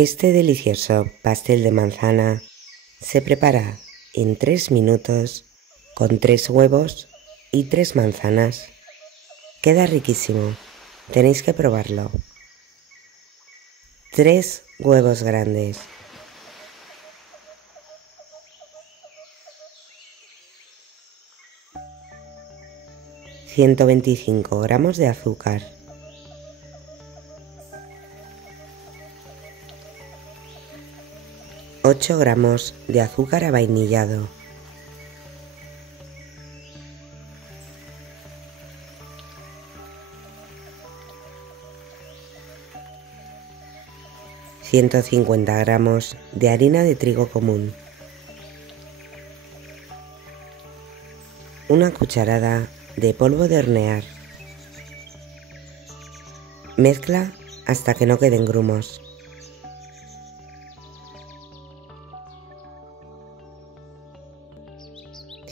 Este delicioso pastel de manzana se prepara en 3 minutos con 3 huevos y 3 manzanas. Queda riquísimo, tenéis que probarlo. 3 huevos grandes, 125 gramos de azúcar, 8 gramos de azúcar avainillado, 150 gramos de harina de trigo común, una cucharada de polvo de hornear. Mezcla hasta que no queden grumos.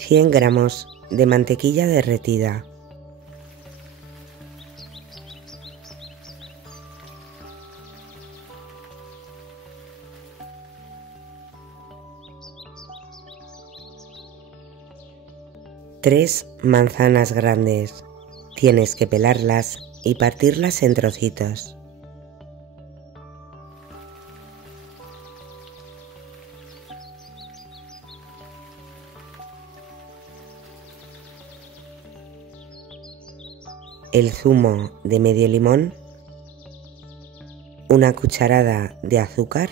$100 gramos de mantequilla derretida, tres manzanas grandes. Tienes que pelarlas y partirlas en trocitos. El zumo de medio limón, una cucharada de azúcar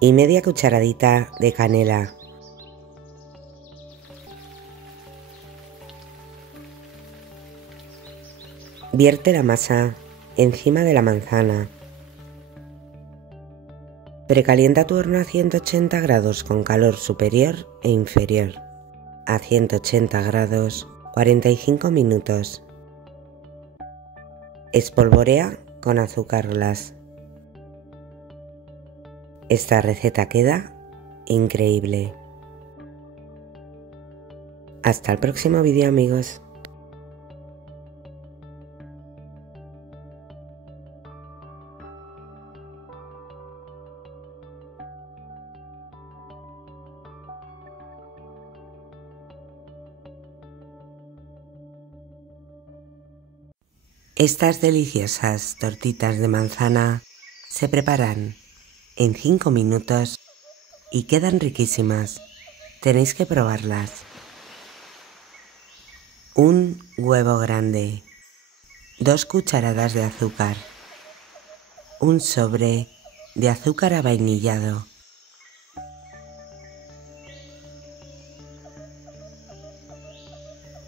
y media cucharadita de canela. Vierte la masa encima de la manzana. Precalienta tu horno a 180 grados con calor superior e inferior. A 180 grados, 45 minutos. Espolvorea con azúcar glass. Esta receta queda increíble. Hasta el próximo vídeo, amigos. Estas deliciosas tortitas de manzana se preparan en 5 minutos y quedan riquísimas. Tenéis que probarlas. Un huevo grande, 2 cucharadas de azúcar, un sobre de azúcar avainillado,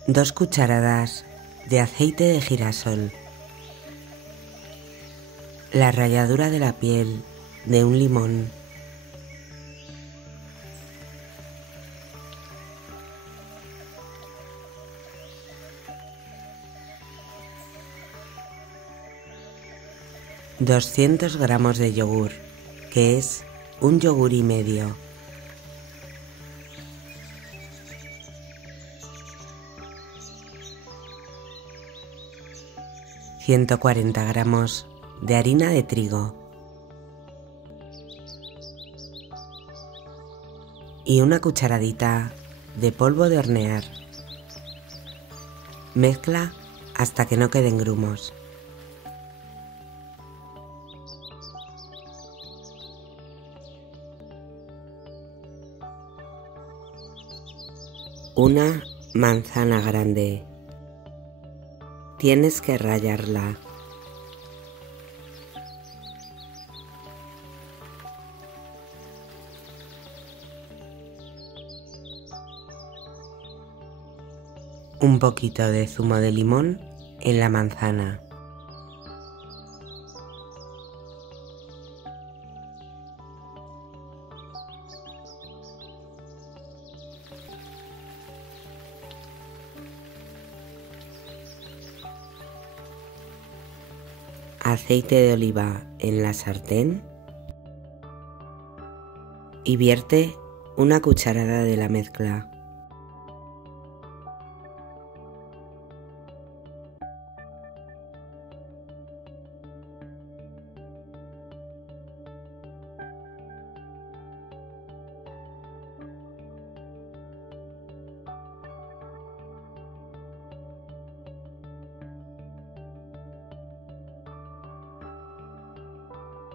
dos cucharadas de aceite de girasol, la ralladura de la piel de un limón, $200 gramos de yogur, que es un yogur y medio, $140 gramos de harina de trigo y una cucharadita de polvo de hornear. Mezcla hasta que no queden grumos. Una manzana grande. Tienes que rallarla. Un poquito de zumo de limón en la manzana. Aceite de oliva en la sartén y vierte una cucharada de la mezcla.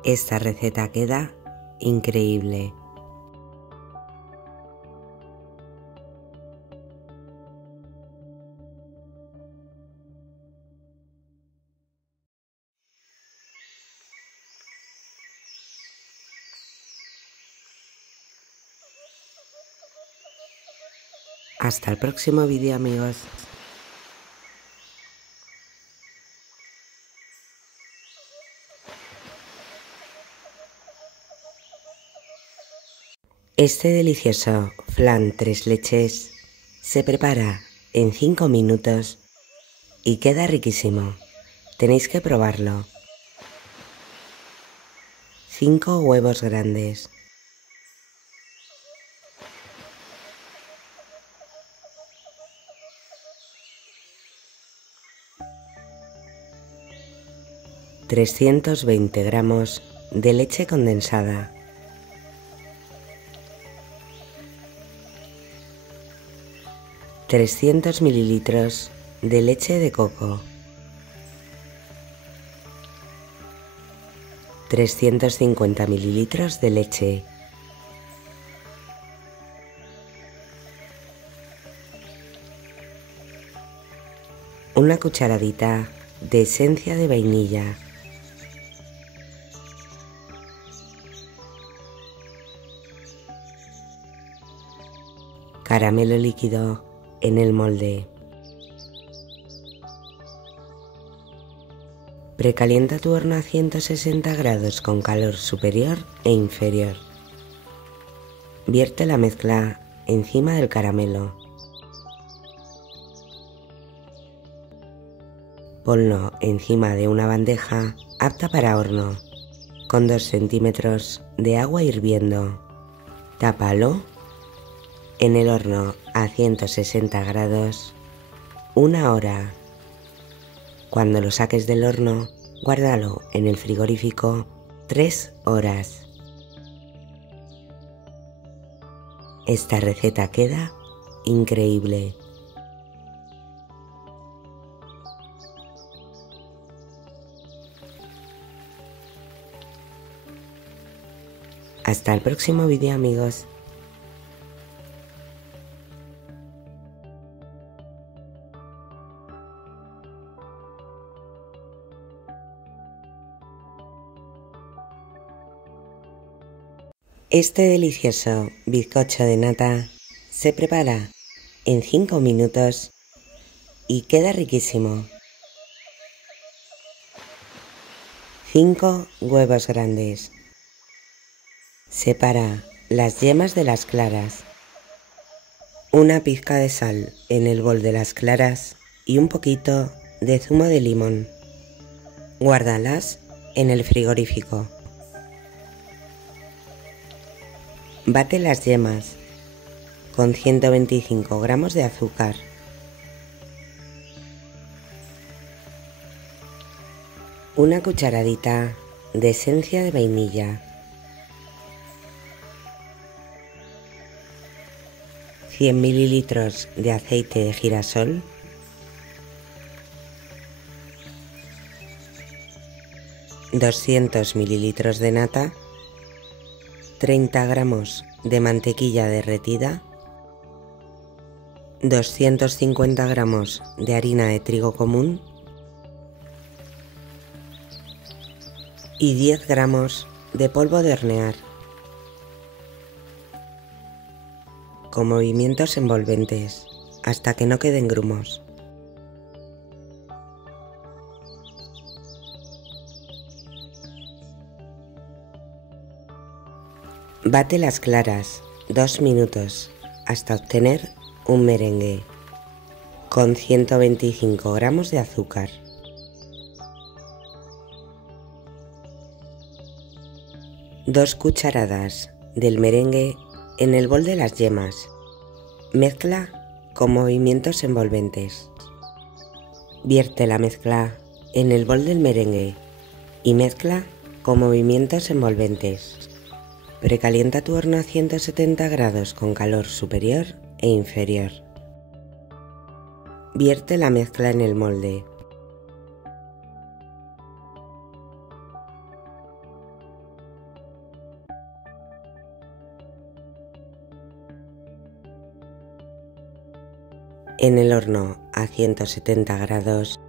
Esta receta queda increíble. Hasta el próximo vídeo, amigos. Este delicioso flan 3 leches se prepara en 5 minutos y queda riquísimo. Tenéis que probarlo. 5 huevos grandes. ...320 gramos de leche condensada... ...300 mililitros de leche de coco... ...350 mililitros de leche... ...una cucharadita de esencia de vainilla... ...caramelo líquido en el molde. Precalienta tu horno a 160 grados con calor superior e inferior. Vierte la mezcla encima del caramelo. Ponlo encima de una bandeja apta para horno, con 2 centímetros de agua hirviendo. Tápalo en el horno a 160 grados 1 hora. Cuando lo saques del horno, guárdalo en el frigorífico 3 horas. Esta receta queda increíble. Hasta el próximo vídeo, amigos. Este delicioso bizcocho de nata se prepara en 5 minutos y queda riquísimo. 5 huevos grandes. Separa las yemas de las claras. Una pizca de sal en el bol de las claras y un poquito de zumo de limón. Guárdalas en el frigorífico. Bate las yemas con 125 gramos de azúcar. Una cucharadita de esencia de vainilla. 100 mililitros de aceite de girasol. 200 mililitros de nata. 30 gramos de mantequilla derretida, 250 gramos de harina de trigo común y 10 gramos de polvo de hornear, con movimientos envolventes hasta que no queden grumos. Bate las claras 2 minutos hasta obtener un merengue con 125 gramos de azúcar. Dos cucharadas del merengue en el bol de las yemas. Mezcla con movimientos envolventes. Vierte la mezcla en el bol del merengue y mezcla con movimientos envolventes. Precalienta tu horno a 170 grados con calor superior e inferior. Vierte la mezcla en el molde. En el horno a 170 grados,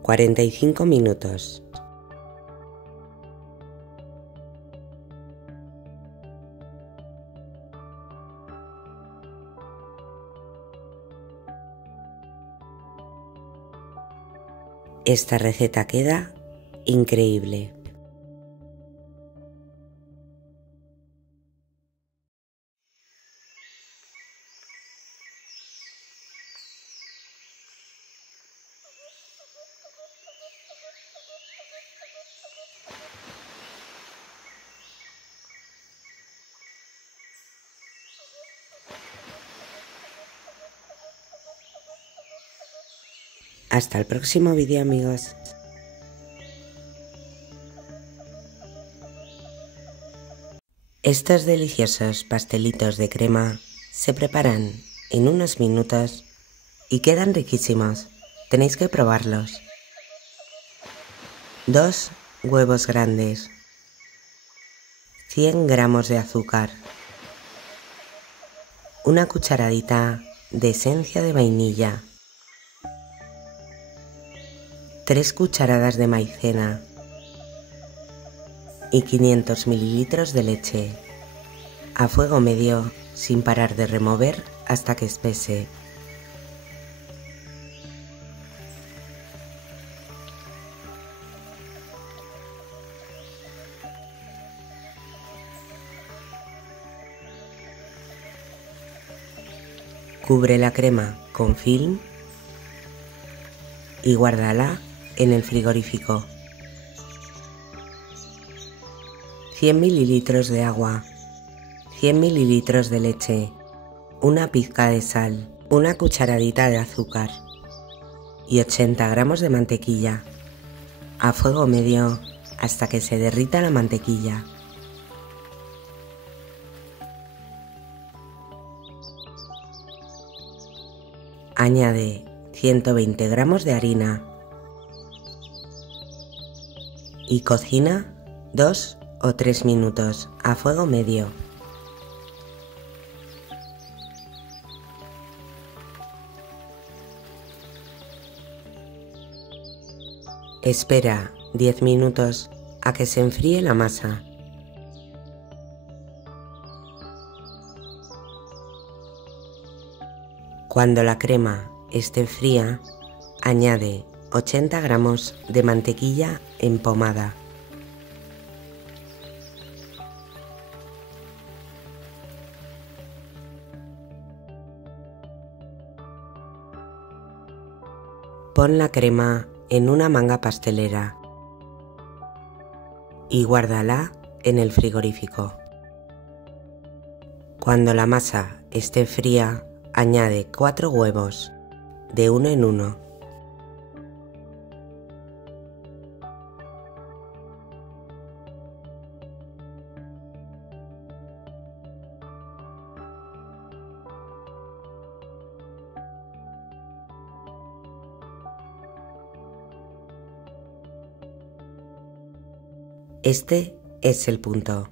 45 minutos. Esta receta queda increíble. Hasta el próximo vídeo, amigos. Estos deliciosos pastelitos de crema se preparan en unos minutos y quedan riquísimos. Tenéis que probarlos. 2 huevos grandes, 100 gramos de azúcar, una cucharadita de esencia de vainilla, 3 cucharadas de maicena y 500 mililitros de leche, a fuego medio sin parar de remover hasta que espese. Cubre la crema con film y guárdala en el frigorífico. 100 mililitros de agua, 100 mililitros de leche, una pizca de sal, una cucharadita de azúcar y 80 gramos de mantequilla, a fuego medio hasta que se derrita la mantequilla. Añade 120 gramos de harina y cocina 2 o 3 minutos a fuego medio. Espera 10 minutos a que se enfríe la masa. Cuando la crema esté fría, añade 80 gramos de mantequilla empomada. Pon la crema en una manga pastelera y guárdala en el frigorífico. Cuando la masa esté fría, añade 4 huevos, de uno en uno. Este es el punto.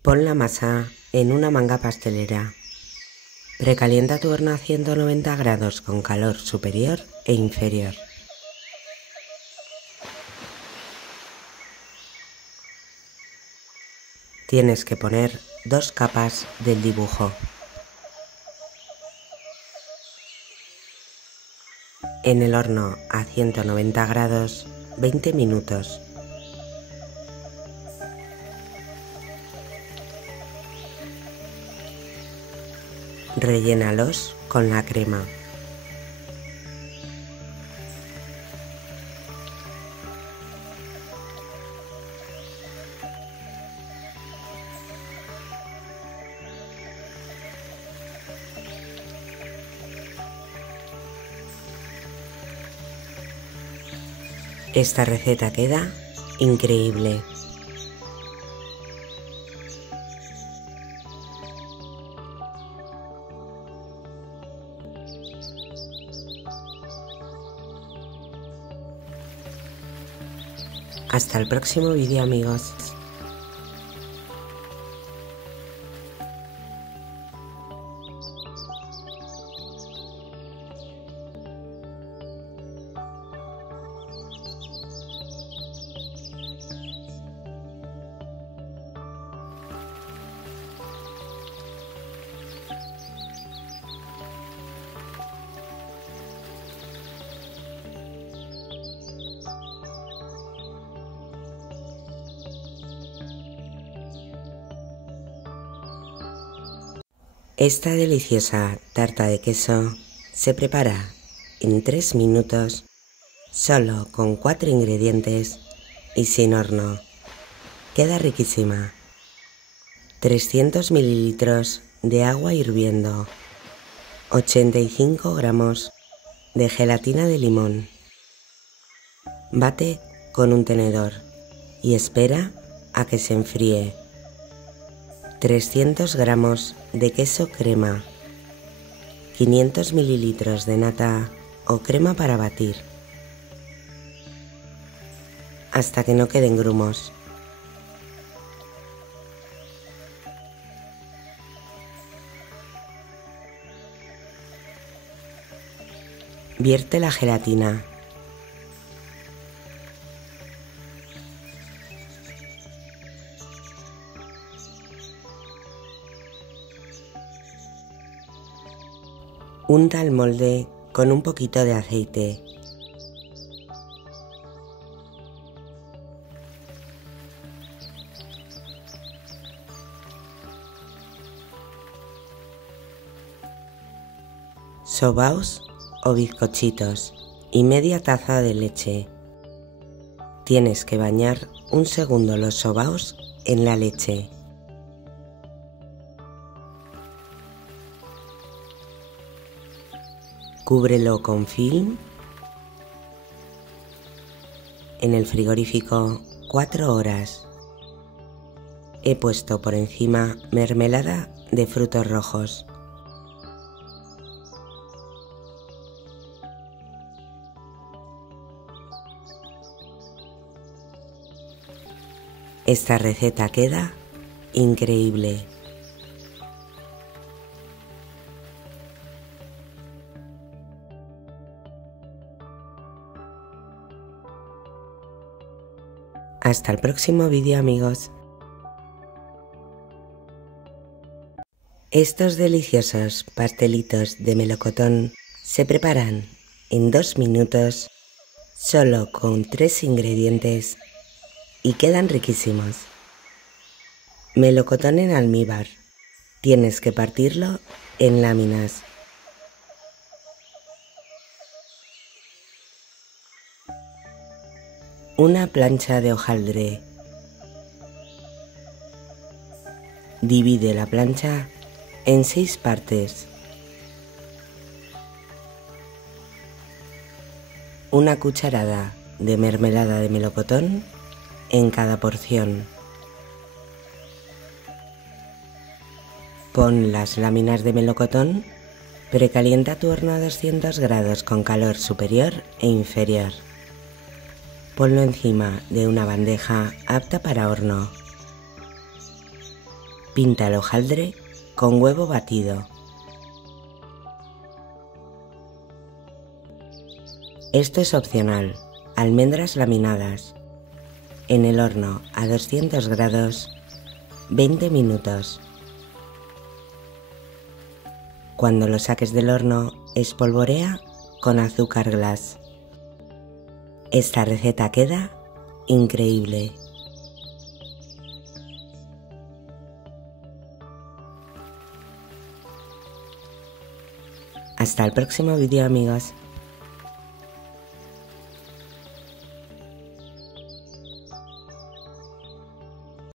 Pon la masa en una manga pastelera. Precalienta tu horno a 190 grados con calor superior e inferior. Tienes que poner 2 capas del dibujo. En el horno a 190 grados 20 minutos. Rellénalos con la crema. Esta receta queda increíble. Hasta el próximo vídeo, amigos. Esta deliciosa tarta de queso se prepara en 3 minutos solo con 4 ingredientes y sin horno. Queda riquísima. 300 mililitros de agua hirviendo, 85 gramos de gelatina de limón. Bate con un tenedor y espera a que se enfríe. 300 gramos de queso crema, 500 mililitros de nata o crema para batir, hasta que no queden grumos. Vierte la gelatina. Unta el molde con un poquito de aceite. Sobaos o bizcochitos y media taza de leche. Tienes que bañar un segundo los sobaos en la leche. Cúbrelo con film. En el frigorífico 4 horas. He puesto por encima mermelada de frutos rojos. Esta receta queda increíble. Hasta el próximo vídeo, amigos. Estos deliciosos pastelitos de melocotón se preparan en 2 minutos solo con 3 ingredientes y quedan riquísimos. Melocotón en almíbar. Tienes que partirlo en láminas. Una plancha de hojaldre. Divide la plancha en 6 partes. Una cucharada de mermelada de melocotón en cada porción. Pon las láminas de melocotón. Precalienta tu horno a 200 grados con calor superior e inferior. Ponlo encima de una bandeja apta para horno. Pinta el hojaldre con huevo batido. Esto es opcional. Almendras laminadas. En el horno a 200 grados 20 minutos. Cuando lo saques del horno, espolvorea con azúcar glass. Esta receta queda increíble. Hasta el próximo vídeo, amigos.